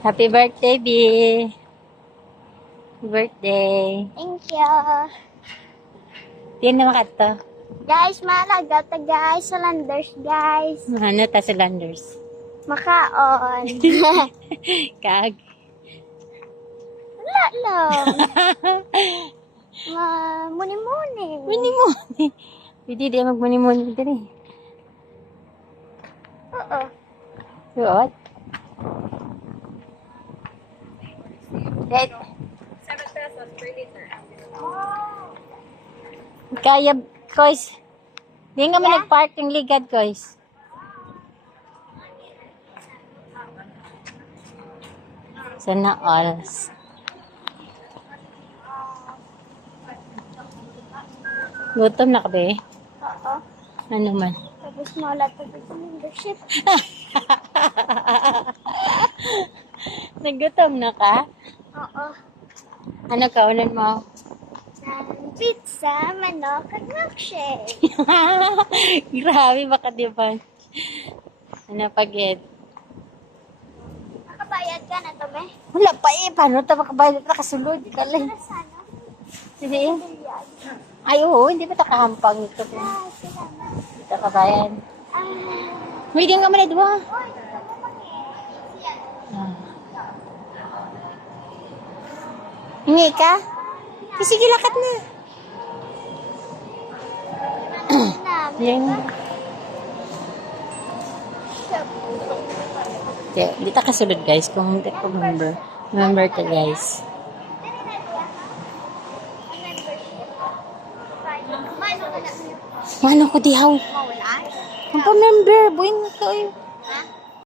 Happy birthday, B. Happy birthday. Thank you. Tingnan naman ka to. Guys, malaga ta guys. Salanders guys. Ano ta sa Landers? Makaon. Kag. Wala lang. Muni-muni. Muni-muni. Pwede di magmuni-muni dali. Oo. Suot. Right. 7 pesos per liter. Kaya, Kois. Di nga mo nag-parking ligad, Kois. Sana all. Gutom na ka ba eh? Oo. Ano man? Tapos wala pa sa membership. Nagutom na ka? Oo. Ano kaunan mo? Pizza, manok, at milkshake. Grabe, baka di ba? Ano pag-ed? Nakabayad ka na to, be? Wala pa eh. Paano ito makabayad na kasulod? Kalay. Para sa ano? Sige. Bilyan. Ay, oo. Hindi ba takahampang ito? Salamat. Hindi kabayan. May di nga man ito ba? Oy, ito mo mangyay. Hingi ka? Sige, lakat na. Yan. Hindi ta kasulod guys. Kung hindi ko remember. Remember ka guys. Mano ko dihaw. Mawala? Ang pa-member. Buhay mo ka eh. Ha?